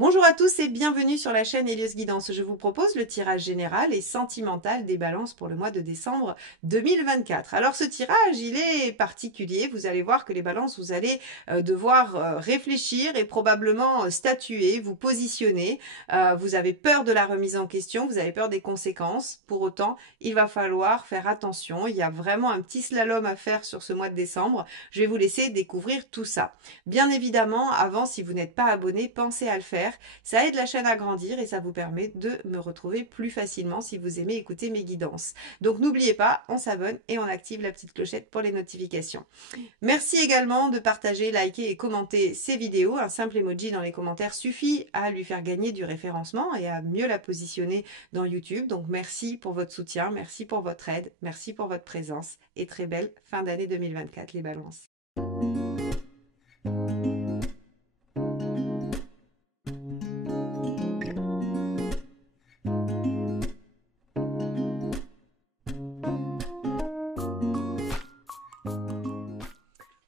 Bonjour à tous et bienvenue sur la chaîne Hélios Guidance. Je vous propose le tirage général et sentimental des balances pour le mois de décembre 2024. Alors ce tirage, il est particulier. Vous allez voir que les balances, vous allez devoir réfléchir et probablement statuer, vous positionner. Vous avez peur de la remise en question, vous avez peur des conséquences. Pour autant, il va falloir faire attention. Il y a vraiment un petit slalom à faire sur ce mois de décembre. Je vais vous laisser découvrir tout ça. Bien évidemment, avant, si vous n'êtes pas abonné, pensez à le faire. Ça aide la chaîne à grandir et ça vous permet de me retrouver plus facilement si vous aimez écouter mes guidances. Donc n'oubliez pas, on s'abonne et on active la petite clochette pour les notifications. Merci également de partager, liker et commenter ces vidéos. Un simple emoji dans les commentaires suffit à lui faire gagner du référencement et à mieux la positionner dans YouTube. Donc merci pour votre soutien, merci pour votre aide, merci pour votre présence et très belle fin d'année 2024 les balances.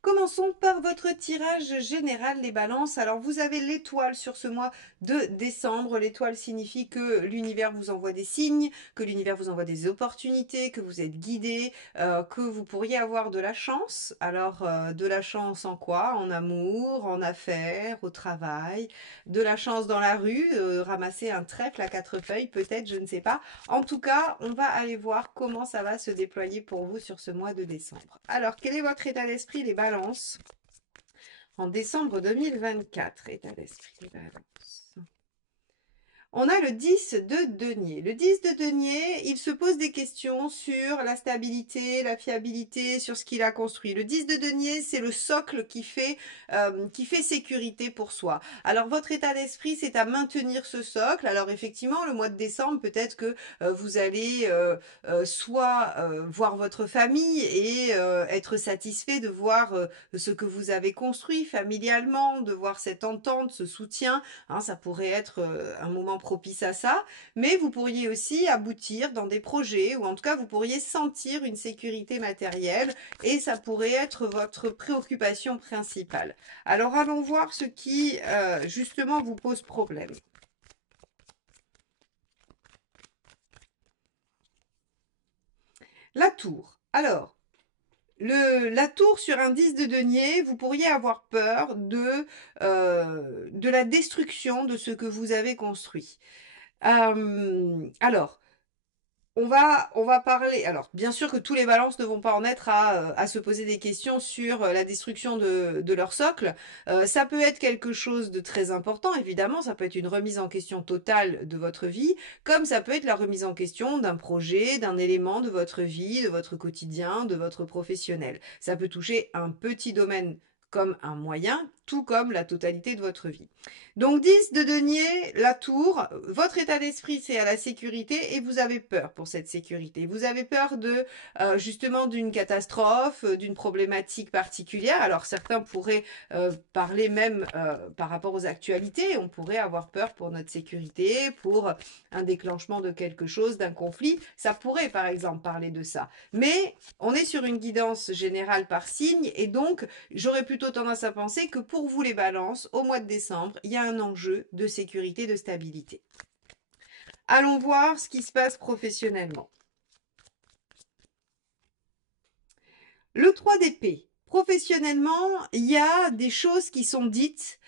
Commençons par votre tirage général les balances. Alors vous avez l'étoile sur ce mois de décembre. L'étoile signifie que l'univers vous envoie des signes, que l'univers vous envoie des opportunités, que vous êtes guidé, que vous pourriez avoir de la chance. Alors de la chance en quoi? En amour, en affaires, au travail, de la chance dans la rue, ramasser un trèfle à 4 feuilles peut-être, je ne sais pas. En tout cas, on va aller voir comment ça va se déployer pour vous sur ce mois de décembre. Alors, quel est votre état d'esprit, les balances? En décembre 2024, état d'esprit des balances. On a le 10 de denier. Le 10 de denier, il se pose des questions sur la stabilité, la fiabilité, sur ce qu'il a construit. Le 10 de denier, c'est le socle qui fait sécurité pour soi. Alors, votre état d'esprit, c'est à maintenir ce socle. Alors, effectivement, le mois de décembre, peut-être que vous allez soit voir votre famille et être satisfait de voir ce que vous avez construit familialement, de voir cette entente, ce soutien. Hein, ça pourrait être un moment propice à ça, mais vous pourriez aussi aboutir dans des projets, ou en tout cas vous pourriez sentir une sécurité matérielle, et ça pourrait être votre préoccupation principale. Alors allons voir ce qui justement vous pose problème. La tour. Alors, la tour sur un 10 de denier, vous pourriez avoir peur de la destruction de ce que vous avez construit. Alors, on va parler. Alors, bien sûr que tous les balances ne vont pas en être à se poser des questions sur la destruction de leur socle. Ça peut être quelque chose de très important, évidemment. Ça peut être une remise en question totale de votre vie, comme ça peut être la remise en question d'un projet, d'un élément de votre vie, de votre quotidien, de votre professionnel. Ça peut toucher un petit domaine comme un moyen, tout comme la totalité de votre vie. Donc 10 de denier, la tour, votre état d'esprit c'est à la sécurité et vous avez peur pour cette sécurité. Vous avez peur de justement d'une catastrophe, d'une problématique particulière. Alors certains pourraient parler même par rapport aux actualités, on pourrait avoir peur pour notre sécurité, pour un déclenchement de quelque chose, d'un conflit. Ça pourrait par exemple parler de ça. Mais on est sur une guidance générale par signe et donc j'aurais plutôt tendance à penser que pour vous les balances, au mois de décembre, il y a un enjeu de sécurité, de stabilité. Allons voir ce qui se passe professionnellement. Le 3 d'épée. Professionnellement, il y a des choses qui sont dites,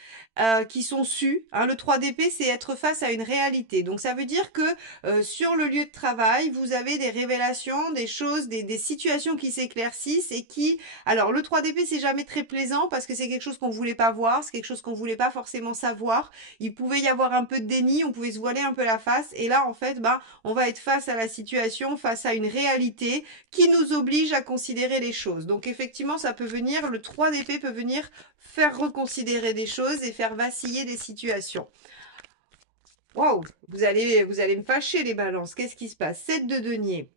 qui sont sues. Hein. Le 3 d'épée, c'est être face à une réalité. Donc ça veut dire que sur le lieu de travail, vous avez des révélations, des choses, des situations qui s'éclaircissent et qui... Alors le 3 d'épée, c'est jamais très plaisant parce que c'est quelque chose qu'on voulait pas voir, c'est quelque chose qu'on voulait pas forcément savoir. Il pouvait y avoir un peu de déni, on pouvait se voiler un peu la face. Et là, en fait, on va être face à la situation, face à une réalité qui nous oblige à considérer les choses. Donc effectivement, ça peut venir, le 3 d'épée peut venir faire reconsidérer des choses et faire vaciller des situations. Waouh, vous allez me fâcher les balances. Qu'est-ce qui se passe? 7 de denier.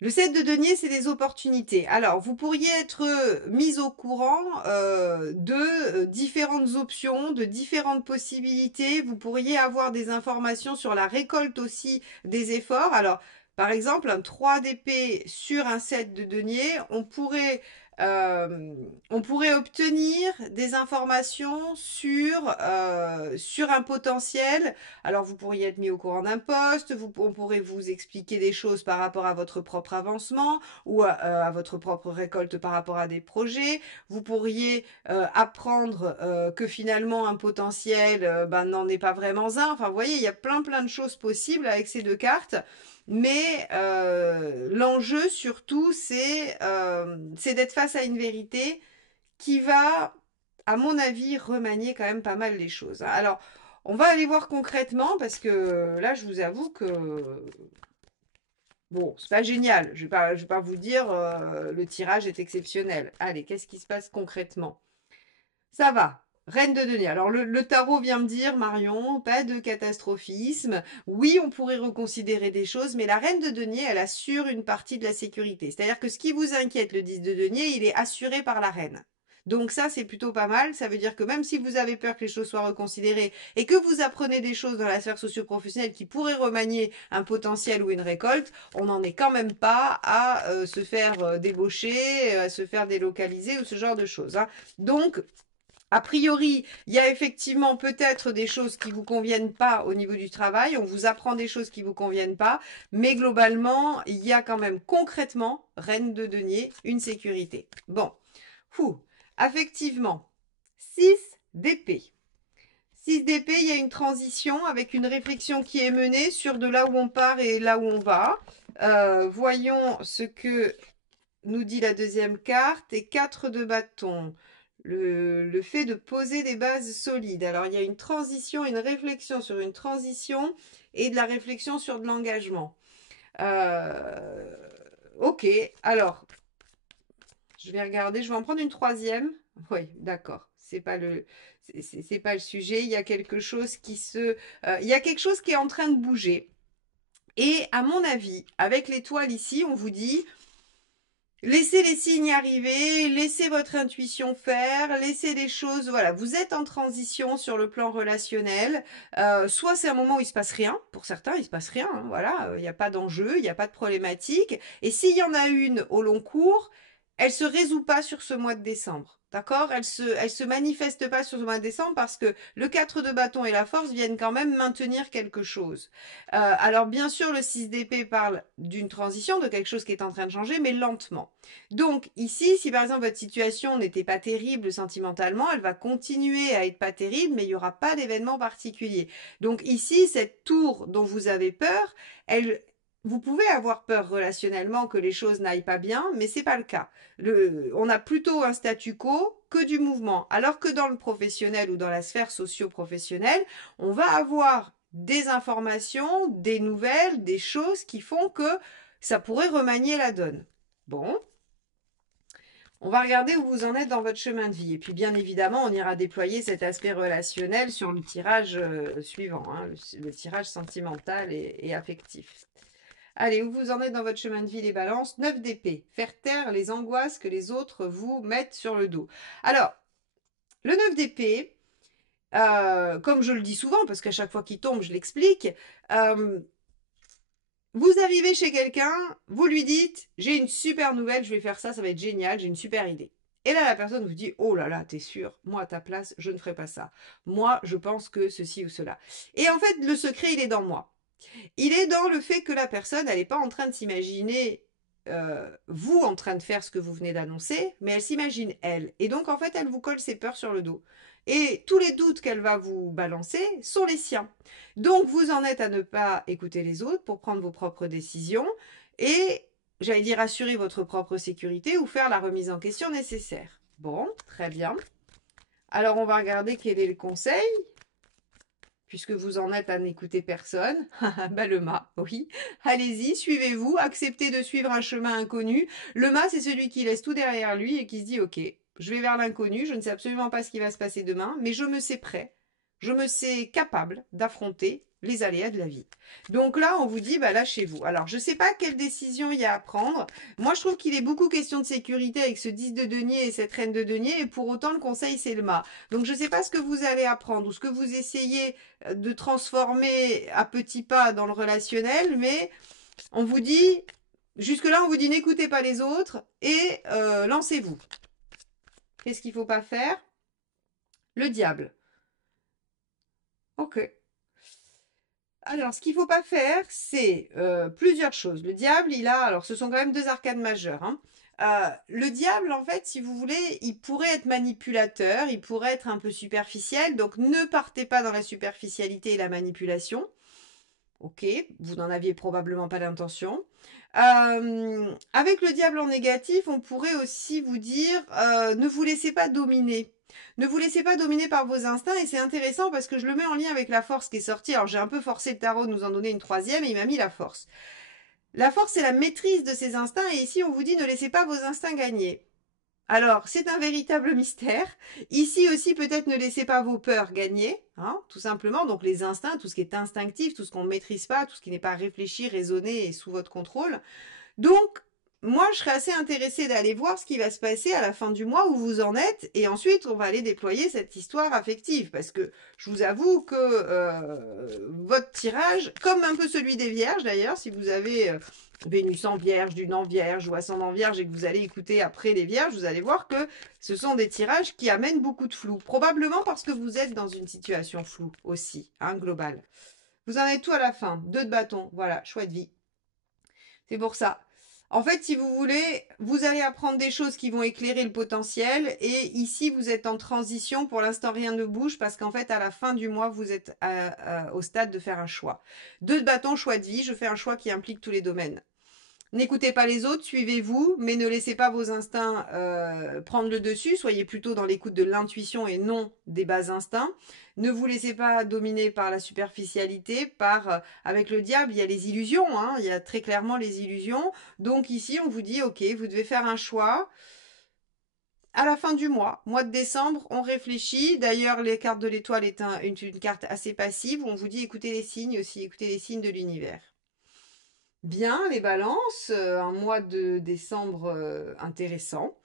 Le 7 de denier, c'est des opportunités. Alors, vous pourriez être mis au courant de différentes options, de différentes possibilités. Vous pourriez avoir des informations sur la récolte aussi des efforts. Alors, par exemple, un 3 d'épée sur un 7 de denier, on pourrait On pourrait obtenir des informations sur un potentiel. Alors, vous pourriez être mis au courant d'un poste, on pourrait vous expliquer des choses par rapport à votre propre avancement ou à votre propre récolte par rapport à des projets. Vous pourriez apprendre que finalement un potentiel ben, n'en est pas vraiment un. Enfin, vous voyez, il y a plein de choses possibles avec ces deux cartes. Mais l'enjeu surtout, c'est d'être face à une vérité qui va, à mon avis, remanier quand même pas mal les choses. Alors, on va aller voir concrètement parce que là, je vous avoue que bon, c'est pas génial. Je vais pas vous dire le tirage est exceptionnel. Allez, qu'est-ce qui se passe concrètement? Ça va. Reine de denier. Alors le tarot vient me dire, Marion, pas de catastrophisme. Oui, on pourrait reconsidérer des choses, mais la reine de denier, elle assure une partie de la sécurité. C'est-à-dire que ce qui vous inquiète, le 10 de denier, il est assuré par la reine. Donc ça, c'est plutôt pas mal. Ça veut dire que même si vous avez peur que les choses soient reconsidérées et que vous apprenez des choses dans la sphère socio-professionnelle qui pourraient remanier un potentiel ou une récolte, on n'en est quand même pas à se faire débaucher, à se faire délocaliser ou ce genre de choses. Hein. Donc, a priori, il y a effectivement peut-être des choses qui vous conviennent pas au niveau du travail. On vous apprend des choses qui vous conviennent pas. Mais globalement, il y a quand même concrètement, reine de denier, une sécurité. Bon. Effectivement, 6 d'épée. 6 d'épée, il y a une transition avec une réflexion qui est menée sur de là où on part et là où on va. Voyons ce que nous dit la deuxième carte. Et 4 de bâton. Le fait de poser des bases solides. Alors, il y a une transition, une réflexion sur une transition et de la réflexion sur de l'engagement. Ok, alors, je vais regarder, je vais en prendre une troisième. Oui, d'accord, c'est pas le sujet. Il y a quelque chose il y a quelque chose qui est en train de bouger. Et à mon avis, avec l'étoile ici, on vous dit, laissez les signes arriver, laissez votre intuition faire, laissez les choses, voilà, vous êtes en transition sur le plan relationnel, soit c'est un moment où il se passe rien, pour certains il se passe rien, hein, voilà, il n'y a pas d'enjeu, il n'y a pas de problématique, et s'il y en a une au long cours, elle se résout pas sur ce mois de décembre. D'accord? Elle se manifeste pas sur ce mois de décembre parce que le 4 de bâton et la force viennent quand même maintenir quelque chose. Alors bien sûr, le 6 d'épée parle d'une transition, de quelque chose qui est en train de changer, mais lentement. Donc ici, si par exemple votre situation n'était pas terrible sentimentalement, elle va continuer à être pas terrible, mais il n'y aura pas d'événement particulier. Donc ici, cette tour dont vous avez peur, vous pouvez avoir peur relationnellement que les choses n'aillent pas bien, mais c'est pas le cas. On a plutôt un statu quo que du mouvement. Alors que dans le professionnel ou dans la sphère socio-professionnelle, on va avoir des informations, des nouvelles, des choses qui font que ça pourrait remanier la donne. Bon. On va regarder où vous en êtes dans votre chemin de vie. Et puis, bien évidemment, on ira déployer cet aspect relationnel sur le tirage suivant, hein, le tirage sentimental et affectif. Allez, où vous en êtes dans votre chemin de vie, les balances? 9 d'épée. Faire taire les angoisses que les autres vous mettent sur le dos. Alors, le 9 d'épée, comme je le dis souvent, parce qu'à chaque fois qu'il tombe, je l'explique, vous arrivez chez quelqu'un, vous lui dites, j'ai une super nouvelle, je vais faire ça, ça va être génial, j'ai une super idée. Et là, la personne vous dit, oh là là, t'es sûr, moi à ta place, je ne ferai pas ça. Moi, je pense que ceci ou cela. Et en fait, le secret, il est dans moi. Il est dans le fait que la personne, elle n'est pas en train de s'imaginer vous en train de faire ce que vous venez d'annoncer, mais elle s'imagine elle. Et donc, en fait, elle vous colle ses peurs sur le dos. Et tous les doutes qu'elle va vous balancer sont les siens. Donc, vous en êtes à ne pas écouter les autres pour prendre vos propres décisions et, j'allais dire, assurer votre propre sécurité ou faire la remise en question nécessaire. Bon, très bien. Alors, on va regarder quel est le conseil. Puisque vous en êtes à n'écouter personne, bah le mât, oui. Allez-y, suivez-vous, acceptez de suivre un chemin inconnu. Le mât, c'est celui qui laisse tout derrière lui et qui se dit, ok, je vais vers l'inconnu, je ne sais absolument pas ce qui va se passer demain, mais je me sais prêt, je me sais capable d'affronter les aléas de la vie. Donc là, on vous dit, bah lâchez-vous. Alors, je ne sais pas quelle décision il y a à prendre. Moi, je trouve qu'il est beaucoup question de sécurité avec ce 10 de denier et cette reine de denier, et pour autant, le conseil, c'est le mât. Donc, je ne sais pas ce que vous allez apprendre ou ce que vous essayez de transformer à petits pas dans le relationnel, mais on vous dit, Jusque-là, on vous dit n'écoutez pas les autres et lancez-vous. Qu'est-ce qu'il ne faut pas faire? Le diable. Ok. Alors, ce qu'il ne faut pas faire, c'est plusieurs choses. Le diable, il a... Alors, ce sont quand même deux arcanes majeures, hein. Le diable, en fait, si vous voulez, il pourrait être manipulateur, il pourrait être un peu superficiel. Donc, ne partez pas dans la superficialité et la manipulation. Ok, vous n'en aviez probablement pas l'intention. Avec le diable en négatif, on pourrait aussi vous dire ne vous laissez pas dominer. Ne vous laissez pas dominer par vos instincts et c'est intéressant parce que je le mets en lien avec la force qui est sortie. Alors j'ai un peu forcé le tarot de nous en donner une troisième et il m'a mis la force. La force, c'est la maîtrise de ses instincts et ici on vous dit ne laissez pas vos instincts gagner. Alors, c'est un véritable mystère. Ici aussi, peut-être ne laissez pas vos peurs gagner, hein, tout simplement. Donc, les instincts, tout ce qui est instinctif, tout ce qu'on ne maîtrise pas, tout ce qui n'est pas réfléchi, raisonné et sous votre contrôle. Donc, moi, je serais assez intéressée d'aller voir ce qui va se passer à la fin du mois où vous en êtes. Et ensuite, on va aller déployer cette histoire affective. Parce que je vous avoue que votre tirage, comme un peu celui des vierges d'ailleurs, si vous avez Vénus en vierge, Lune en vierge ou ascendant vierge et que vous allez écouter après les vierges, vous allez voir que ce sont des tirages qui amènent beaucoup de flou. Probablement parce que vous êtes dans une situation floue aussi, hein, globale. Vous en êtes tout à la fin. 2 de bâton. Voilà, choix de vie. C'est pour ça. En fait, si vous voulez, vous allez apprendre des choses qui vont éclairer le potentiel. Et ici, vous êtes en transition. Pour l'instant, rien ne bouge parce qu'en fait, à la fin du mois, vous êtes au stade de faire un choix. 2 de bâton, choix de vie. Je fais un choix qui implique tous les domaines. N'écoutez pas les autres, suivez-vous, mais ne laissez pas vos instincts prendre le dessus. Soyez plutôt dans l'écoute de l'intuition et non des bas instincts. Ne vous laissez pas dominer par la superficialité, avec le diable, il y a les illusions, hein, il y a très clairement les illusions. Donc ici, on vous dit, ok, vous devez faire un choix. À la fin du mois de décembre, on réfléchit. D'ailleurs, les cartes de l'étoile est une carte assez passive. On vous dit écoutez les signes aussi, écoutez les signes de l'univers. Bien, les balances, un mois de décembre intéressant.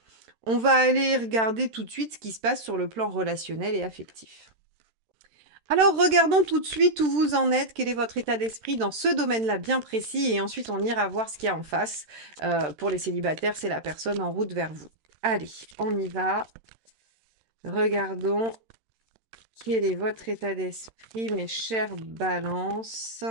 On va aller regarder tout de suite ce qui se passe sur le plan relationnel et affectif. Alors, regardons tout de suite où vous en êtes, quel est votre état d'esprit dans ce domaine-là bien précis, et ensuite on ira voir ce qu'il y a en face. Pour les célibataires, c'est la personne en route vers vous. Allez, on y va. Regardons quel est votre état d'esprit, mes chères balances.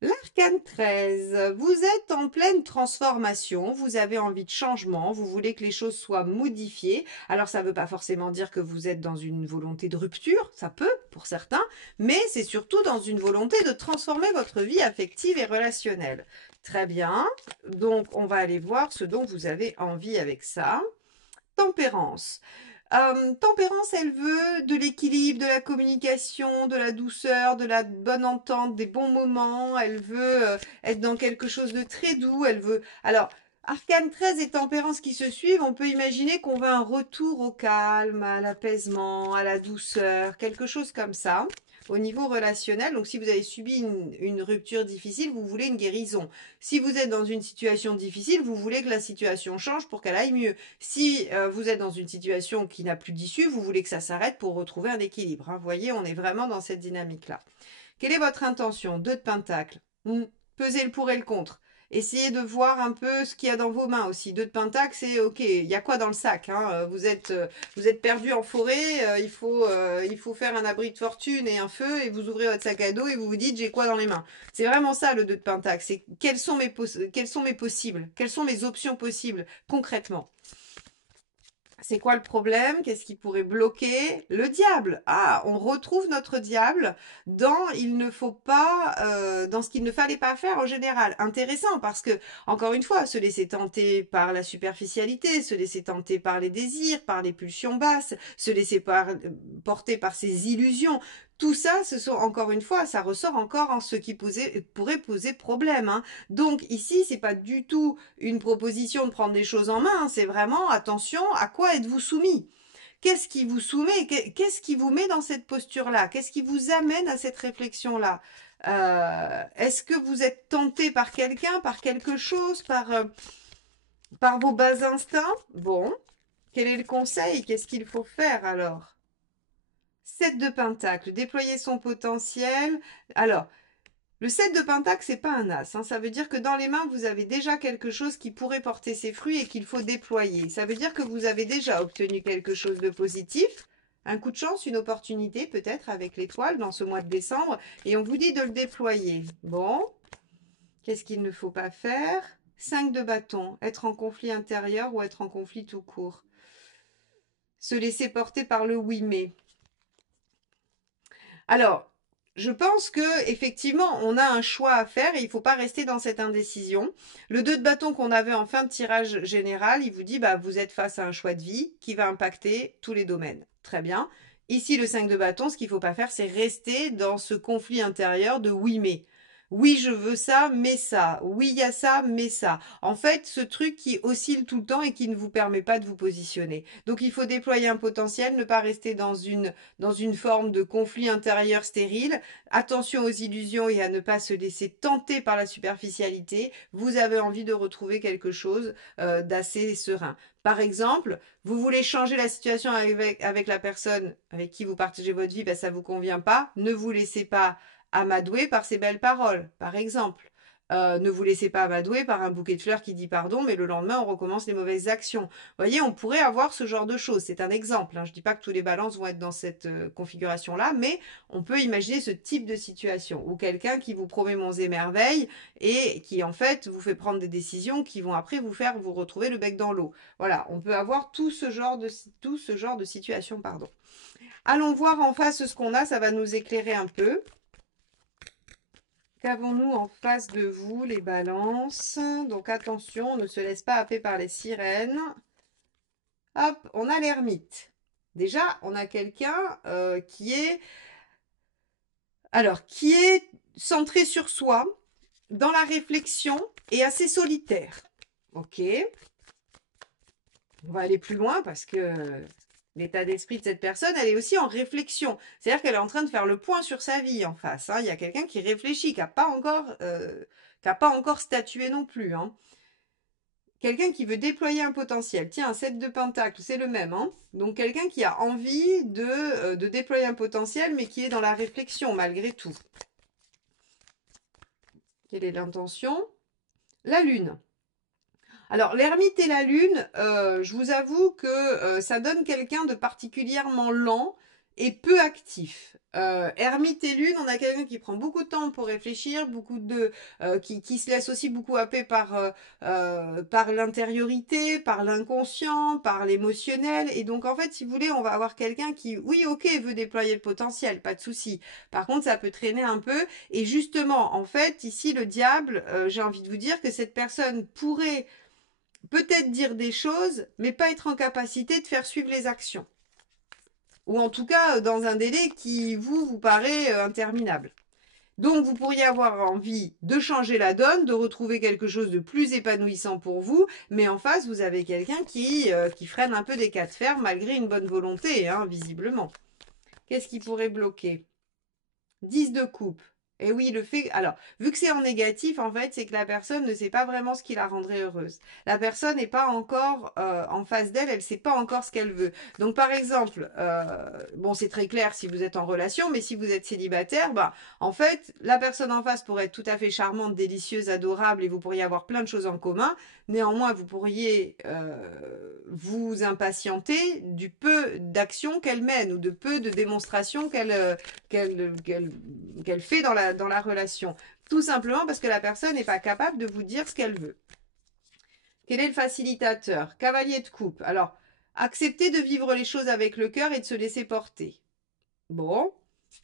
L'arcane 13, vous êtes en pleine transformation, vous avez envie de changement, vous voulez que les choses soient modifiées. Alors ça ne veut pas forcément dire que vous êtes dans une volonté de rupture, ça peut pour certains, mais c'est surtout dans une volonté de transformer votre vie affective et relationnelle. Très bien, donc on va aller voir ce dont vous avez envie avec ça. Tempérance. Tempérance, elle veut de l'équilibre, de la communication, de la douceur, de la bonne entente, des bons moments. Elle veut être dans quelque chose de très doux. Elle veut. Alors, Arcane 13 et Tempérance qui se suivent, on peut imaginer qu'on veut un retour au calme, à l'apaisement, à la douceur, quelque chose comme ça. Au niveau relationnel, donc si vous avez subi une rupture difficile, vous voulez une guérison. Si vous êtes dans une situation difficile, vous voulez que la situation change pour qu'elle aille mieux. Si vous êtes dans une situation qui n'a plus d'issue, vous voulez que ça s'arrête pour retrouver un équilibre, hein. Vous voyez, on est vraiment dans cette dynamique-là. Quelle est votre intention? 2 de Pentacle. Pesez le pour et le contre. Essayez de voir un peu ce qu'il y a dans vos mains aussi. 2 de Pentacle, c'est ok, il y a quoi dans le sac, hein? Vous êtes perdu en forêt, il faut faire un abri de fortune et un feu, et vous ouvrez votre sac à dos et vous vous dites j'ai quoi dans les mains. C'est vraiment ça le 2 de Pentacle, c'est quels sont mes possibles, quelles sont mes options possibles concrètement. C'est quoi le problème? Qu'est-ce qui pourrait bloquer? Le diable. Ah, on retrouve notre diable dans il ne faut pas, dans ce qu'il ne fallait pas faire en général. Intéressant parce que, encore une fois, se laisser tenter par la superficialité, se laisser tenter par les désirs, par les pulsions basses, se laisser porter par ses illusions. Tout ça, ce sont encore une fois, ça ressort encore en ce qui pourrait poser problème, hein. Donc ici, c'est pas du tout une proposition de prendre des choses en main, hein. C'est vraiment attention, à quoi êtes-vous soumis? Qu'est-ce qui vous soumet? Qu'est-ce qui vous met dans cette posture-là? Qu'est-ce qui vous amène à cette réflexion-là? Est-ce que vous êtes tenté par quelqu'un, par quelque chose, par vos bas instincts? Bon, quel est le conseil? Qu'est-ce qu'il faut faire alors? 7 de Pentacle, déployer son potentiel. Alors, Le 7 de Pentacle, c'est pas un as, hein. Ça veut dire que dans les mains, vous avez déjà quelque chose qui pourrait porter ses fruits et qu'il faut déployer. Ça veut dire que vous avez déjà obtenu quelque chose de positif, un coup de chance, une opportunité peut-être avec l'étoile dans ce mois de décembre, et on vous dit de le déployer. Bon, qu'est-ce qu'il ne faut pas faire? 5 de bâton, être en conflit intérieur ou être en conflit tout court. Se laisser porter par le oui mais. Alors, je pense que effectivement, on a un choix à faire et il ne faut pas rester dans cette indécision. Le 2 de bâton qu'on avait en fin de tirage général, il vous dit bah, vous êtes face à un choix de vie qui va impacter tous les domaines. Très bien. Ici, le 5 de bâton, ce qu'il ne faut pas faire, c'est rester dans ce conflit intérieur de oui mais. Oui, je veux ça, mais ça. Oui, il y a ça, mais ça. En fait, ce truc qui oscille tout le temps et qui ne vous permet pas de vous positionner. Donc, il faut déployer un potentiel, ne pas rester dans une forme de conflit intérieur stérile. Attention aux illusions et à ne pas se laisser tenter par la superficialité. Vous avez envie de retrouver quelque chose d'assez serein. Par exemple, vous voulez changer la situation avec la personne avec qui vous partagez votre vie, ben ça ne vous convient pas. Ne vous laissez pas amadouer par ses belles paroles, par exemple. Ne vous laissez pas amadouer par un bouquet de fleurs qui dit pardon, mais le lendemain, on recommence les mauvaises actions. Vous voyez, on pourrait avoir ce genre de choses. C'est un exemple. Hein. Je ne dis pas que tous les balances vont être dans cette configuration-là, mais on peut imaginer ce type de situation. Ou quelqu'un qui vous promet monts et merveilles et qui, en fait, vous fait prendre des décisions qui vont après vous faire vous retrouver le bec dans l'eau. Voilà, on peut avoir tout ce genre de situation. Pardon. Allons voir en face ce qu'on a, ça va nous éclairer un peu. Qu'avons-nous en face de vous, les balances? Donc attention, on ne se laisse pas happer par les sirènes. Hop, on a l'ermite. Déjà, on a quelqu'un qui est centré sur soi, dans la réflexion et assez solitaire. Ok. On va aller plus loin parce que l'état d'esprit de cette personne, elle est aussi en réflexion. C'est-à-dire qu'elle est en train de faire le point sur sa vie en face. Hein. Il y a quelqu'un qui réfléchit, qui n'a pas encore statué non plus. Hein. Quelqu'un qui veut déployer un potentiel. Tiens, un 7 de pentacle, c'est le même. Hein. Donc quelqu'un qui a envie de déployer un potentiel, mais qui est dans la réflexion malgré tout. Quelle est l'intention? La lune. Alors, l'ermite et la lune, je vous avoue que ça donne quelqu'un de particulièrement lent et peu actif. Ermite et lune, on a quelqu'un qui prend beaucoup de temps pour réfléchir, qui se laisse aussi beaucoup happer par l'intériorité, par l'inconscient, par l'émotionnel. Et donc, en fait, si vous voulez, on va avoir quelqu'un qui, oui, ok, veut déployer le potentiel, pas de souci. Par contre, ça peut traîner un peu. Et justement, en fait, ici, le diable, j'ai envie de vous dire que cette personne pourrait peut-être dire des choses, mais pas être en capacité de faire suivre les actions. Ou en tout cas, dans un délai qui vous paraît interminable. Donc, vous pourriez avoir envie de changer la donne, de retrouver quelque chose de plus épanouissant pour vous, mais en face, vous avez quelqu'un qui freine un peu des cas de fer, malgré une bonne volonté, hein, visiblement. Qu'est-ce qui pourrait bloquer? 10 de coupe. Et oui, le fait... Alors, vu que c'est en négatif, en fait, c'est que la personne ne sait pas vraiment ce qui la rendrait heureuse. La personne n'est pas encore en face d'elle, elle ne sait pas encore ce qu'elle veut. Donc, par exemple, bon, c'est très clair si vous êtes en relation, mais si vous êtes célibataire, bah, en fait, la personne en face pourrait être tout à fait charmante, délicieuse, adorable, et vous pourriez avoir plein de choses en commun. Néanmoins, vous pourriez vous impatienter du peu d'action qu'elle mène ou de peu de démonstrations qu'elle fait dans la relation. Tout simplement parce que la personne n'est pas capable de vous dire ce qu'elle veut. Quel est le facilitateur? Cavalier de coupe. Alors, accepter de vivre les choses avec le cœur et de se laisser porter. Bon,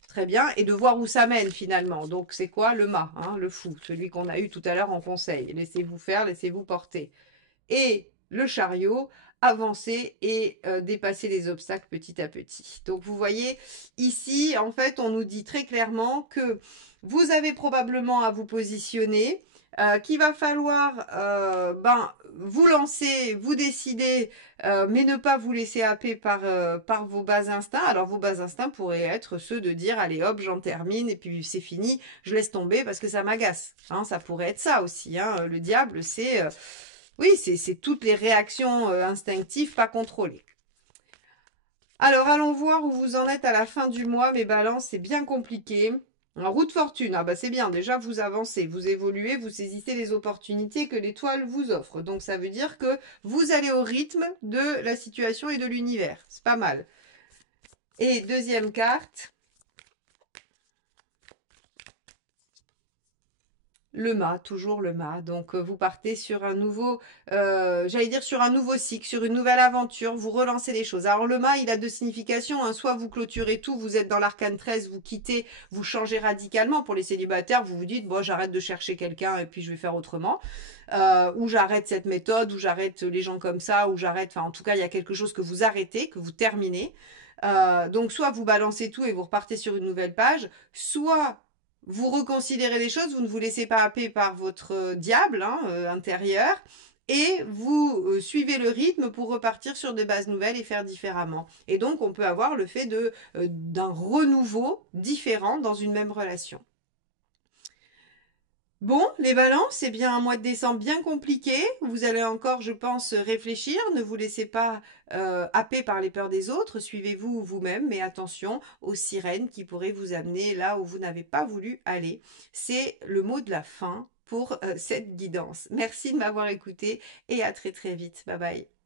très bien. Et de voir où ça mène finalement. Donc, c'est quoi? Le mât, hein, le fou, celui qu'on a eu tout à l'heure en conseil. Laissez-vous faire, laissez-vous porter. Et le chariot, avancer et dépasser les obstacles petit à petit. Donc vous voyez, ici, en fait, on nous dit très clairement que vous avez probablement à vous positionner, qu'il va falloir vous lancer, vous décider, mais ne pas vous laisser happer par vos bas instincts. Alors vos bas instincts pourraient être ceux de dire, allez hop, j'en termine, et puis c'est fini, je laisse tomber parce que ça m'agace. Hein, ça pourrait être ça aussi. Hein. Le diable, c'est... oui, c'est toutes les réactions instinctives pas contrôlées. Alors, allons voir où vous en êtes à la fin du mois. Mes balances, c'est bien compliqué. En roue de fortune, ah bah c'est bien, déjà vous avancez, vous évoluez, vous saisissez les opportunités que l'étoile vous offre. Donc ça veut dire que vous allez au rythme de la situation et de l'univers. C'est pas mal. Et deuxième carte, le mât, toujours le mât. Donc vous partez sur un nouveau, j'allais dire sur un nouveau cycle, sur une nouvelle aventure, vous relancez les choses. Alors le mât, il a deux significations, hein. Soit vous clôturez tout, vous êtes dans l'arcane 13, vous quittez, vous changez radicalement. Pour les célibataires, vous vous dites, bon, j'arrête de chercher quelqu'un et puis je vais faire autrement. Ou j'arrête cette méthode, ou j'arrête les gens comme ça, ou j'arrête, enfin en tout cas, il y a quelque chose que vous arrêtez, que vous terminez. Donc soit vous balancez tout et vous repartez sur une nouvelle page, soit vous reconsidérez les choses, vous ne vous laissez pas happer par votre diable hein, intérieur, et vous suivez le rythme pour repartir sur des bases nouvelles et faire différemment. Et donc on peut avoir le fait d'un renouveau différent dans une même relation. Bon, les balances, c'est bien un mois de décembre bien compliqué. Vous allez encore, je pense, réfléchir. Ne vous laissez pas happer par les peurs des autres. Suivez-vous vous-même, mais attention aux sirènes qui pourraient vous amener là où vous n'avez pas voulu aller. C'est le mot de la fin pour cette guidance. Merci de m'avoir écouté et à très très vite. Bye bye.